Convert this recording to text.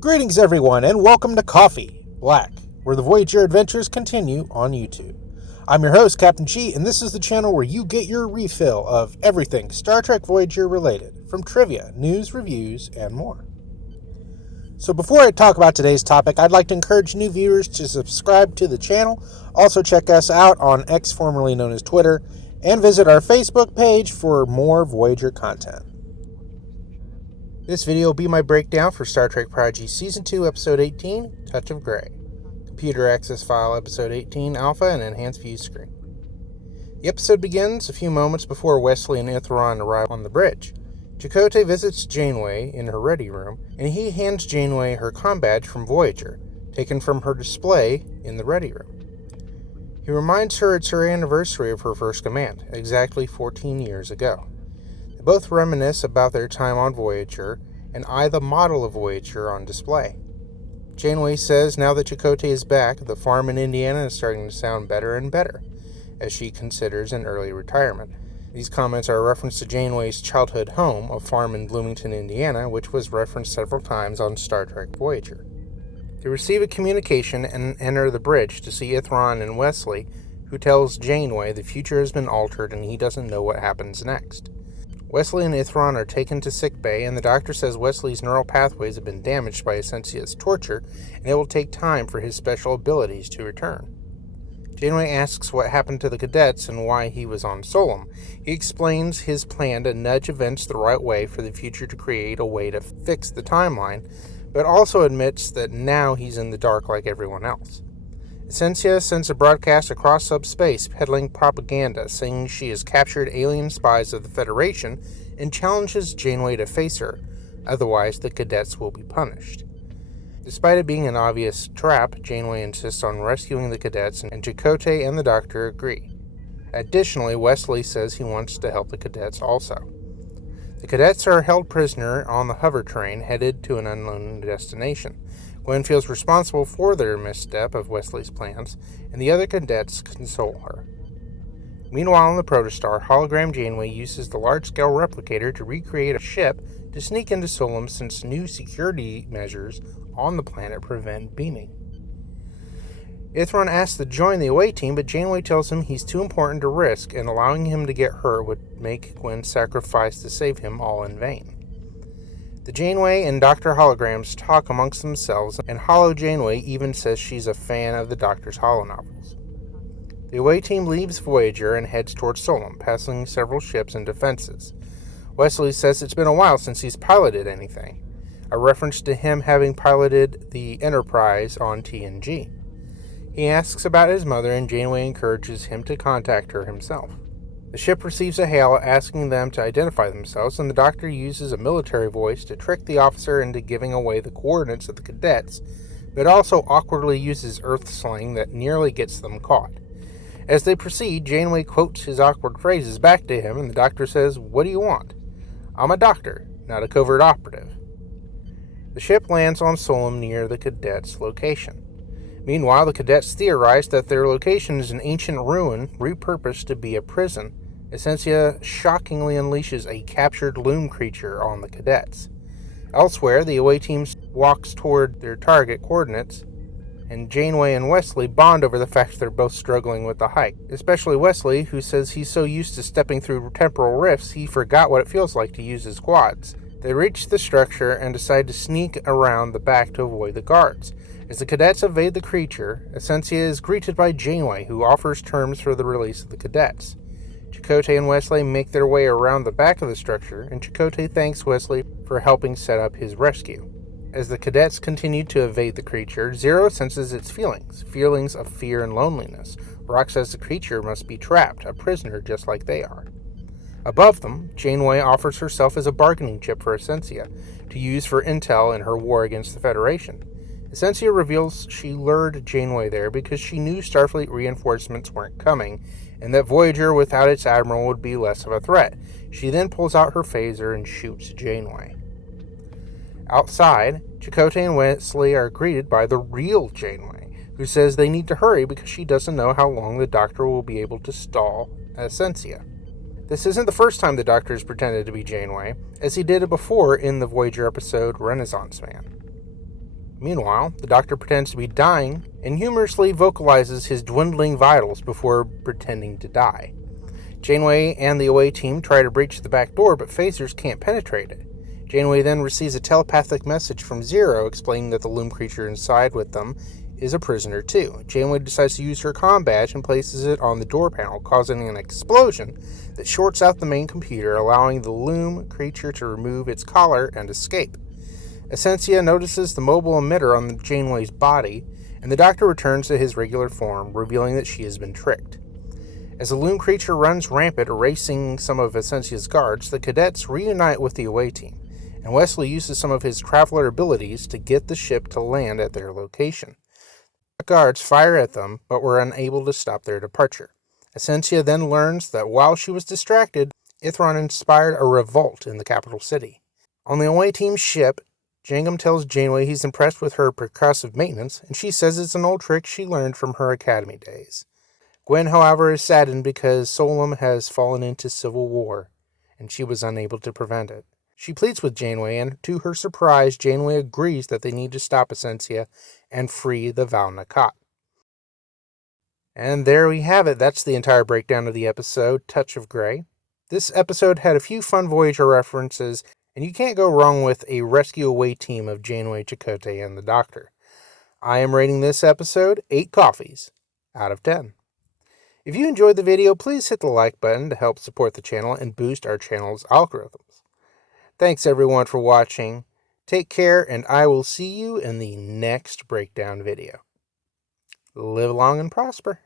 Greetings everyone and welcome to Coffee Black, where the Voyager adventures continue on YouTube. I'm your host, Captain G, and this is the channel where you get your refill of everything Star Trek Voyager related, from trivia, news, reviews, and more. So before I talk about today's topic, I'd like to encourage new viewers to subscribe to the channel, also check us out on X, formerly known as Twitter, and visit our Facebook page for more Voyager content. This video will be my breakdown for Star Trek Prodigy Season 2, Episode 18, Touch of Grey. Computer Access File Episode 18, Alpha, and Enhanced View Screen. The episode begins a few moments before Wesley and Ithron arrive on the bridge. Chakotay visits Janeway in her ready room, and he hands Janeway her comm badge from Voyager, taken from her display in the ready room. He reminds her it's her anniversary of her first command, exactly 14 years ago. They both reminisce about their time on Voyager, and eye the model of Voyager on display. Janeway says now that Chakotay is back, the farm in Indiana is starting to sound better and better, as she considers an early retirement. These comments are a reference to Janeway's childhood home, a farm in Bloomington, Indiana, which was referenced several times on Star Trek Voyager. They receive a communication and enter the bridge to see Ithron and Wesley, who tells Janeway the future has been altered and he doesn't know what happens next. Wesley and Ithron are taken to sickbay, and the doctor says Wesley's neural pathways have been damaged by Essensia's torture, and it will take time for his special abilities to return. Janeway asks what happened to the cadets and why he was on Solum. He explains his plan to nudge events the right way for the future to create a way to fix the timeline, but also admits that now he's in the dark like everyone else. Essensia sends a broadcast across subspace peddling propaganda, saying she has captured alien spies of the Federation and challenges Janeway to face her, otherwise the cadets will be punished. Despite it being an obvious trap, Janeway insists on rescuing the cadets, and Chakotay and the doctor agree. Additionally, Wesley says he wants to help the cadets also. The cadets are held prisoner on the hover train headed to an unknown destination. Gwen feels responsible for their misstep of Wesley's plans, and the other cadets console her. Meanwhile, on the Protostar, hologram Janeway uses the large-scale replicator to recreate a ship to sneak into Solum since new security measures on the planet prevent beaming. Ithron asks to join the away team, but Janeway tells him he's too important to risk, and allowing him to get hurt would make Gwen's sacrifice to save him all in vain. The Janeway and Doctor holograms talk amongst themselves, and Holo Janeway even says she's a fan of the Doctor's holonovels. The away team leaves Voyager and heads towards Solum, passing several ships and defenses. Wesley says it's been a while since he's piloted anything, a reference to him having piloted the Enterprise on TNG. He asks about his mother, and Janeway encourages him to contact her himself. The ship receives a hail asking them to identify themselves, and the doctor uses a military voice to trick the officer into giving away the coordinates of the cadets, but also awkwardly uses Earth slang that nearly gets them caught. As they proceed, Janeway quotes his awkward phrases back to him, and the doctor says, "What do you want?" "I'm a doctor, not a covert operative." The ship lands on Solum near the cadets' location. Meanwhile, the cadets theorize that their location is an ancient ruin repurposed to be a prison. Essensia shockingly unleashes a captured loom creature on the cadets. Elsewhere, the away team walks toward their target coordinates, and Janeway and Wesley bond over the fact they're both struggling with the hike, especially Wesley, who says he's so used to stepping through temporal rifts he forgot what it feels like to use his quads. They reach the structure and decide to sneak around the back to avoid the guards. As the cadets evade the creature, Essensia is greeted by Janeway, who offers terms for the release of the cadets. Chakotay and Wesley make their way around the back of the structure, and Chakotay thanks Wesley for helping set up his rescue. As the cadets continue to evade the creature, Zero senses its feelings of fear and loneliness. Rock says the creature must be trapped, a prisoner just like they are. Above them, Janeway offers herself as a bargaining chip for Essensia, to use for intel in her war against the Federation. Essensia reveals she lured Janeway there because she knew Starfleet reinforcements weren't coming, and that Voyager without its admiral would be less of a threat. She then pulls out her phaser and shoots Janeway. Outside, Chakotay and Wesley are greeted by the real Janeway, who says they need to hurry because she doesn't know how long the Doctor will be able to stall Essensia. This isn't the first time the Doctor has pretended to be Janeway, as he did it before in the Voyager episode Renaissance Man. Meanwhile, the Doctor pretends to be dying and humorously vocalizes his dwindling vitals before pretending to die. Janeway and the away team try to breach the back door, but phasers can't penetrate it. Janeway then receives a telepathic message from Zero explaining that the loom creature inside with them is a prisoner too. Janeway decides to use her comm badge and places it on the door panel, causing an explosion that shorts out the main computer, allowing the loom creature to remove its collar and escape. Essentia notices the mobile emitter on Janeway's body, and the Doctor returns to his regular form, revealing that she has been tricked. As the loom creature runs rampant, erasing some of Essentia's guards, the cadets reunite with the away team, and Wesley uses some of his traveler abilities to get the ship to land at their location. The guards fire at them, but were unable to stop their departure. Essentia then learns that while she was distracted, Ithron inspired a revolt in the capital city. On the away team's ship, Jangum tells Janeway he's impressed with her percussive maintenance, and she says it's an old trick she learned from her academy days. Gwen, however, is saddened because Solum has fallen into civil war, and she was unable to prevent it. She pleads with Janeway, and to her surprise, Janeway agrees that they need to stop Essentia and free the Val Nakat. And there we have it. That's the entire breakdown of the episode, Touch of Grey. This episode had a few fun Voyager references, and you can't go wrong with a rescue away team of Janeway, Chakotay, and the Doctor. I am rating this episode 8 coffees out of 10. If you enjoyed the video, please hit the like button to help support the channel and boost our channel's algorithms. Thanks everyone for watching. Take care, and I will see you in the next breakdown video. Live long and prosper.